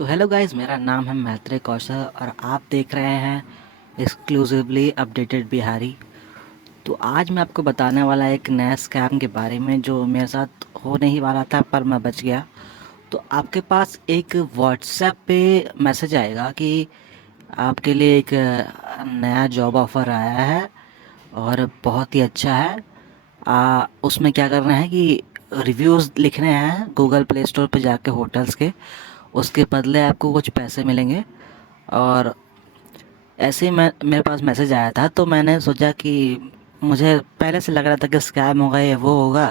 तो hello guys, मेरा नाम है मैत्रेय कौशल और आप देख रहे हैं एक्सक्लूसिवली अपडेटेड बिहारी। तो आज मैं आपको बताने वाला एक नया स्कैम के बारे में जो मेरे साथ होने ही वाला था पर मैं बच गया। तो आपके पास एक व्हाट्सएप पे मैसेज आएगा कि आपके लिए एक नया जॉब ऑफ़र आया है और बहुत ही अच्छा है। उसमें क्या करना है कि रिव्यूज़ लिखने हैं गूगल प्ले स्टोर पे जाके होटल्स के। उसके बदले आपको कुछ पैसे मिलेंगे। और ऐसे ही मैं मेरे पास मैसेज आया था तो मैंने सोचा कि मुझे पहले से लग रहा था कि स्कैम होगा या वो होगा।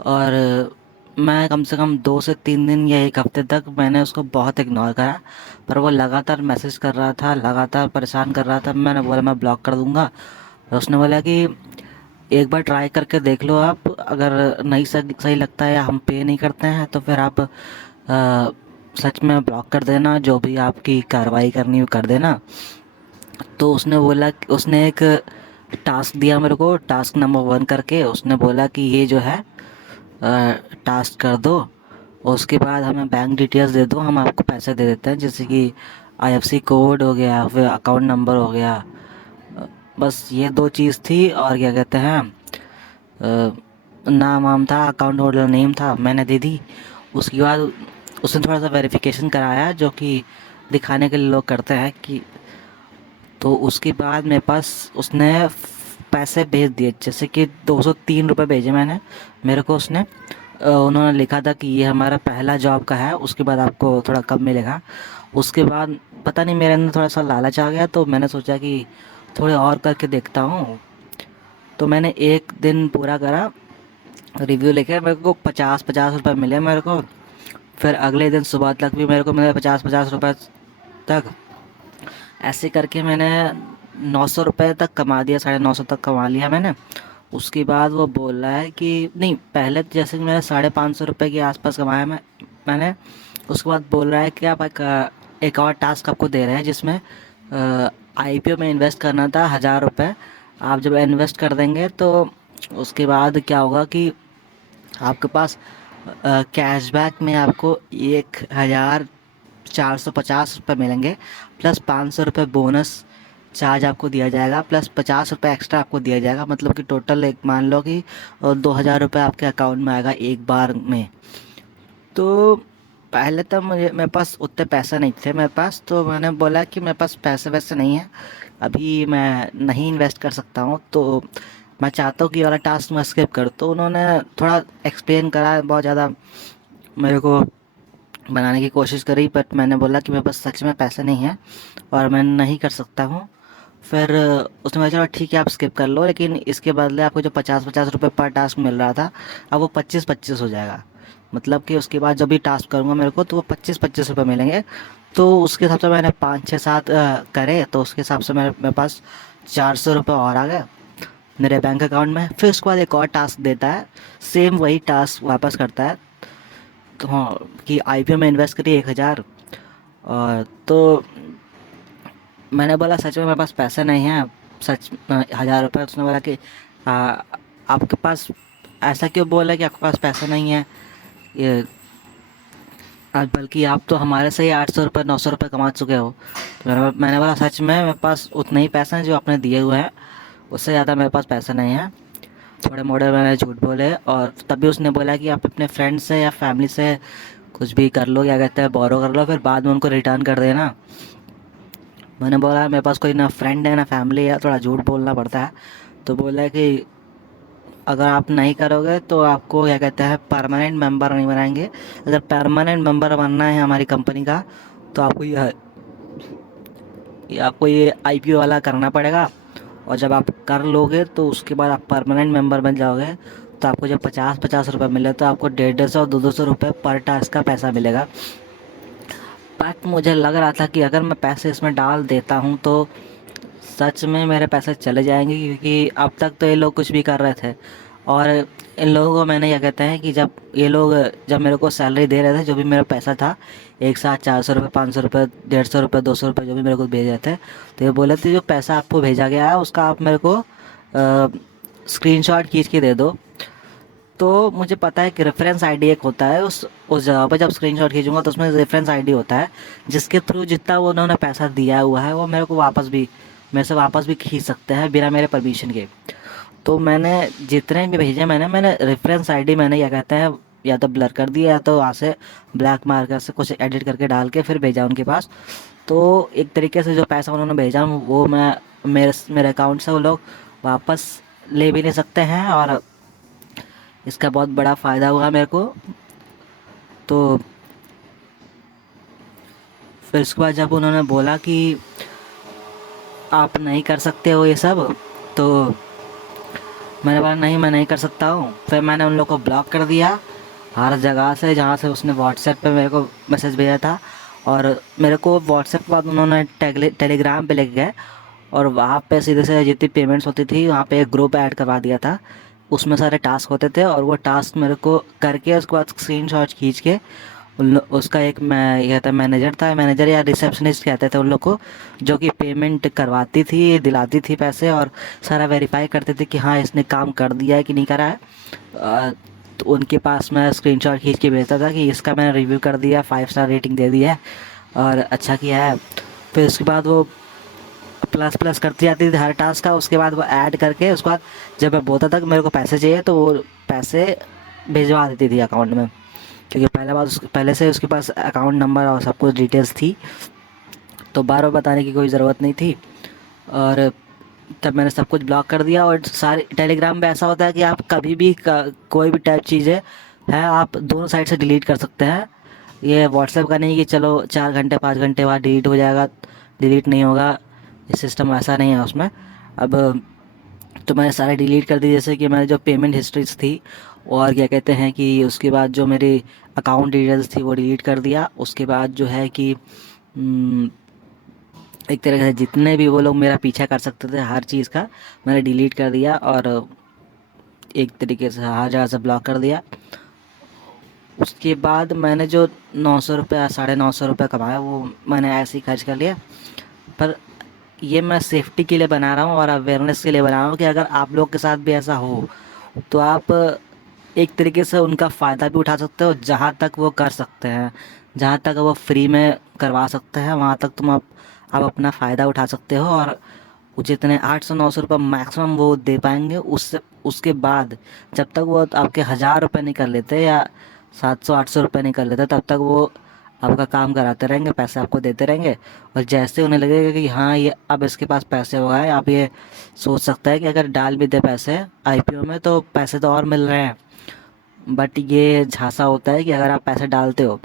और मैं कम से कम 2 से 3 दिन या एक हफ्ते तक मैंने उसको बहुत इग्नोर करा। पर वो लगातार मैसेज कर रहा था, लगातार परेशान कर रहा था। मैंने बोला मैं ब्लॉक कर दूंगा। और उसने बोला कि एक बार ट्राई करके देख लो, आप अगर नहीं सही सही लगता है या हम पे नहीं करते हैं तो फिर आप सच में ब्लॉक कर देना, जो भी आपकी कार्रवाई करनी हो कर देना। तो उसने बोला कि उसने एक टास्क दिया मेरे को, टास्क नंबर 1 करके। उसने बोला कि ये जो है टास्क कर दो, और उसके बाद हमें बैंक डिटेल्स दे दो, हम आपको पैसे दे देते हैं, जैसे कि आईएफसी कोड हो गया, फिर अकाउंट नंबर हो गया। बस ये दो चीज़ थी। और क्या कहते हैं, नाम वाम था, अकाउंट होल्डर नेम था, मैंने दे दी। उसके बाद उसने थोड़ा सा वेरिफिकेशन कराया जो कि दिखाने के लिए लोग करते हैं कि। तो उसके बाद मेरे पास उसने पैसे भेज दिए, जैसे कि 203 रुपये भेजे मैंने मेरे को। उसने उन्होंने लिखा था कि ये हमारा पहला जॉब का है, उसके बाद आपको थोड़ा कम मिलेगा। उसके बाद पता नहीं मेरे अंदर थोड़ा सा लालच आ गया, तो मैंने सोचा कि थोड़े और करके देखता हूँ। तो मैंने एक दिन पूरा करा, रिव्यू लेके मेरे को 50-50 रुपये मिले मेरे को। फिर अगले दिन सुबह तक भी मेरे को मिले 50-50 रुपये तक। ऐसे करके मैंने 900 रुपये तक कमा दिया, 950 तक कमा लिया मैंने। उसके बाद वो बोल रहा है कि नहीं, पहले तो जैसे कि मैंने 550 रुपये के आसपास कमाया मैंने। उसके बाद बोल रहा है कि आप एक और टास्क आपको दे रहे हैं जिसमें आईपीओ में इन्वेस्ट करना था 1000 रुपये। आप जब इन्वेस्ट कर देंगे तो उसके बाद क्या होगा कि आपके पास कैशबैक में आपको 1450 रुपये मिलेंगे, प्लस 500 रुपये बोनस चार्ज आपको दिया जाएगा, प्लस 50 रुपये एक्स्ट्रा आपको दिया जाएगा। मतलब कि टोटल एक मान लो कि 2000 रुपये आपके अकाउंट में आएगा एक बार में। तो पहले तो मुझे मेरे पास उतने पैसे नहीं थे मेरे पास, तो मैंने बोला कि मेरे पास पैसे वैसे नहीं है, अभी मैं नहीं इन्वेस्ट कर सकता हूँ। तो मैं चाहता हूँ कि ये वाला टास्क मैं स्किप कर। तो उन्होंने थोड़ा एक्सप्लेन करा, बहुत ज़्यादा मेरे को बनाने की कोशिश करी, बट मैंने बोला कि मेरे पास सच में पैसे नहीं हैं और मैं नहीं कर सकता हूँ। फिर उसने बोला चलो ठीक है, आप स्किप कर लो, लेकिन इसके बदले आपको जो 50-50 रुपये पर टास्क मिल रहा था, अब वो 25-25 हो जाएगा। मतलब कि उसके बाद जब भी टास्क करूँगा मेरे को, तो वो 25-25 रुपये मिलेंगे। तो उसके हिसाब से मैंने 5-6-7 करे, तो उसके हिसाब से मेरे पास 400 रुपये और आ गए मेरे बैंक अकाउंट में। फिर उसके बाद एक और टास्क देता है, सेम वही टास्क वापस करता है। तो हाँ, कि आईपीओ में इन्वेस्ट करिए 1000। और तो मैंने बोला सच में मेरे पास पैसे नहीं हैं, सच 1000 रुपये। उसने बोला कि आ, आपके पास ऐसा क्यों बोला कि आपके पास पैसे नहीं है, ये बल्कि आप तो हमारे से ही 800 रुपये 900 रुपये कमा चुके हो। तो मैंने बोला सच में मेरे पास उतने ही पैसे हैं जो आपने दिए हुए हैं, उससे ज़्यादा मेरे पास पैसे नहीं हैं। थोड़े मोड़े मैंने झूठ बोले। और तभी उसने बोला कि आप अपने फ्रेंड से या फैमिली से कुछ भी कर लो, क्या कहते हैं, बोरो कर लो, फिर बाद में उनको रिटर्न कर देना। मैंने बोला मेरे पास कोई ना फ्रेंड है ना फैमिली है, थोड़ा झूठ बोलना पड़ता है। तो बोला कि अगर आप नहीं करोगे तो आपको क्या कहते हैं परमानेंट मेंबर नहीं बनाएंगे। अगर परमानेंट मेंबर बनना है हमारी कंपनी का, तो आपको ये आईपीओ वाला करना पड़ेगा। और जब आप कर लोगे तो उसके बाद आप परमानेंट मेंबर बन जाओगे। तो आपको जब 50-50 रुपये मिले तो आपको 150 200 रुपये पर टास्क का पैसा मिलेगा। बट मुझे लग रहा था कि अगर मैं पैसे इसमें डाल देता हूँ तो सच में मेरे पैसे चले जाएंगे, क्योंकि अब तक तो ये लोग कुछ भी कर रहे थे। और इन लोगों को मैंने क्या कहते हैं कि जब ये लोग जब मेरे को सैलरी दे रहे थे, जो भी मेरा पैसा था एक साथ 400 रुपये 500 रुपये 150 रुपये 200 रुपये जो भी मेरे को भेज रहे थे, तो ये बोले थे जो पैसा आपको भेजा गया है उसका आप मेरे को स्क्रीनशॉट खींच के दे दो। तो मुझे पता है कि रेफरेंस आईडी एक होता है, उस जगह पर जब स्क्रीनशॉट खींचूंगा तो उसमें रेफरेंस आईडी होता है, जिसके थ्रू जितना वो उन्होंने पैसा दिया हुआ है वो मेरे से वापस भी खींच सकते हैं बिना मेरे परमिशन के। तो मैंने जितने भी भेजे मैंने रेफरेंस आईडी मैंने क्या कहते हैं या तो ब्लर कर दिया या तो वहाँ से ब्लैक मार्कर से कुछ एडिट करके डाल के फिर भेजा उनके पास। तो एक तरीके से जो पैसा उन्होंने भेजा वो मैं मेरे अकाउंट से वो लोग वापस ले भी नहीं सकते हैं, और इसका बहुत बड़ा फ़ायदा हुआ मेरे को। तो फिर उसके बाद जब उन्होंने बोला कि आप नहीं कर सकते हो ये सब, तो मैंने बोला नहीं, मैं नहीं कर सकता हूँ। फिर मैंने उन लोग को ब्लॉक कर दिया हर जगह से जहाँ से उसने व्हाट्सएप पे मेरे को मैसेज भेजा था। और मेरे को व्हाट्सएप के बाद उन्होंने टेलीग्राम पे लेके गए, और वहाँ पे सीधे से जितनी पेमेंट्स होती थी वहाँ पे एक ग्रुप ऐड करवा दिया था, उसमें सारे टास्क होते थे, और वो टास्क मेरे को करके उसके बाद स्क्रीनशॉट खींच के उसका एक मैं ये कहता मैनेजर था, मैनेजर या रिसेप्शनिस्ट कहते थे उन लोग को, जो कि पेमेंट करवाती थी, दिलाती थी पैसे, और सारा वेरीफाई करते थे कि हाँ इसने काम कर दिया है कि नहीं करा है। तो उनके पास मैं स्क्रीनशॉट खींच के भेजता था कि इसका मैंने रिव्यू कर दिया, 5 स्टार रेटिंग दे दी है और अच्छा किया है। फिर उसके बाद वो प्लस प्लस करती जाती थी हर टास्क का, उसके बाद वो ऐड करके उसके बाद जब मैं बोलता था कि मेरे को पैसे चाहिए तो वो पैसे भिजवा देती थी अकाउंट में, क्योंकि पहले से उसके पास अकाउंट नंबर और सब कुछ डिटेल्स थी, तो बार बार बताने की कोई ज़रूरत नहीं थी। और तब मैंने सब कुछ ब्लॉक कर दिया। और सारे टेलीग्राम पे ऐसा होता है कि आप कभी भी कोई भी टाइप चीज़ें है आप दोनों साइड से डिलीट कर सकते हैं। ये व्हाट्सएप का नहीं कि चलो 4 घंटे 5 घंटे बाद डिलीट हो जाएगा, डिलीट नहीं होगा, ये सिस्टम ऐसा नहीं है उसमें। अब तो मैंने सारे डिलीट कर दी, जैसे कि मैंने जो पेमेंट हिस्ट्रीज थी और क्या कहते हैं कि उसके बाद जो मेरी अकाउंट डिटेल्स थी वो डिलीट कर दिया। उसके बाद जो है कि एक तरह से जितने भी वो लोग मेरा पीछा कर सकते थे हर चीज़ का मैंने डिलीट कर दिया, और एक तरीके से हर जगह से ब्लॉक कर दिया। उसके बाद मैंने जो 900 रुपया 950 रुपया कमाया वो मैंने ऐसे ही खर्च कर लिया। पर ये मैं सेफ्टी के लिए बना रहा हूँ और अवेयरनेस के लिए बना रहा हूँ कि अगर आप लोग के साथ भी ऐसा हो तो आप एक तरीके से उनका फ़ायदा भी उठा सकते हो। जहाँ तक वो कर सकते हैं, जहाँ तक वो फ्री में करवा सकते हैं, वहाँ तक आप अपना फ़ायदा उठा सकते हो। और वो जितने 800-900 रुपये मैक्सिमम वो दे पाएंगे, उससे उसके बाद जब तक वो आपके 1000 रुपये नहीं कर लेते या 700-800 रुपये नहीं कर लेते तब तक वो आपका काम कराते रहेंगे, पैसे आपको देते रहेंगे। और जैसे उन्हें लगेगा कि हाँ ये अब इसके पास पैसे हो गए, आप ये सोच सकता है कि अगर डाल भी दे पैसे आईपीओ में तो पैसे तो और मिल रहे हैं। बट ये झांसा होता है कि अगर आप पैसे डालते हो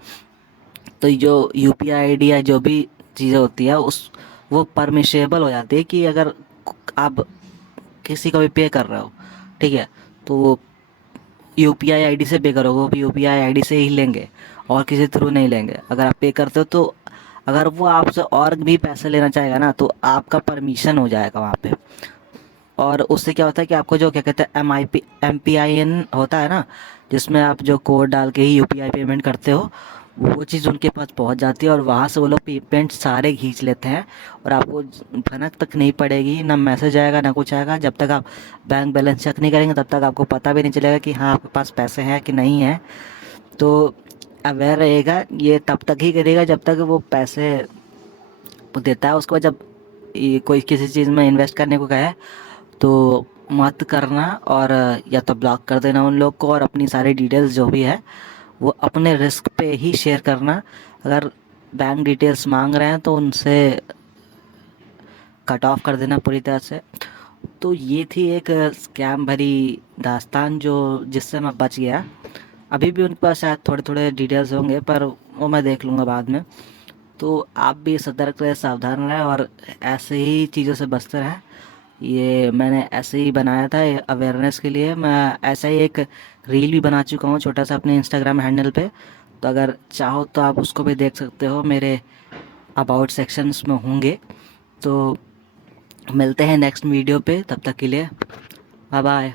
तो जो यूपीआई आईडी या जो भी चीज़ें होती है उस वो परमिशेबल हो जाती है कि अगर आप किसी को भी पे कर रहे हो, ठीक है, तो यूपीआई आईडी से पे करोगे, वो यूपीआई आईडी से ही लेंगे और किसी थ्रू नहीं लेंगे। अगर आप पे करते हो तो अगर वो आपसे और भी पैसे लेना चाहेगा ना तो आपका परमिशन हो जाएगा वहाँ पे। और उससे क्या होता है कि आपको जो क्या कहते हैं MPIN होता है ना, जिसमें आप जो कोड डाल के ही यूपीआई पेमेंट करते हो, वो चीज़ उनके पास पहुंच जाती है और वहाँ से वो लोग पेमेंट सारे खींच लेते हैं। और आपको भनक तक नहीं पड़ेगी, ना मैसेज आएगा ना कुछ आएगा। जब तक आप बैंक बैलेंस चेक नहीं करेंगे तब तक आपको पता भी नहीं चलेगा कि हाँ आपके पास पैसे हैं कि नहीं है। तो अवेयर रहेगा, ये तब तक ही करेगा जब तक वो पैसे वो देता है। उसके बाद जब ये कोई किसी चीज़ में इन्वेस्ट करने को कहे तो मत करना, और या तो ब्लॉक कर देना उन लोग को, और अपनी सारी डिटेल्स जो भी है वो अपने रिस्क पे ही शेयर करना। अगर बैंक डिटेल्स मांग रहे हैं तो उनसे कट ऑफ कर देना पूरी तरह से। तो ये थी एक स्कैम भरी दास्तान जो जिससे मैं बच गया। अभी भी उनके पास शायद थोड़े थोड़े डिटेल्स होंगे पर वो मैं देख लूँगा बाद में। तो आप भी सतर्क रहे, सावधान रहें और ऐसे ही चीज़ों से बचते रहें। ये मैंने ऐसे ही बनाया था अवेयरनेस के लिए। मैं ऐसा ही एक रील भी बना चुका हूँ छोटा सा अपने इंस्टाग्राम हैंडल पे, तो अगर चाहो तो आप उसको भी देख सकते हो, मेरे अबाउट सेक्शंस में होंगे। तो मिलते हैं नेक्स्ट वीडियो पे, तब तक के लिए बाय बाय।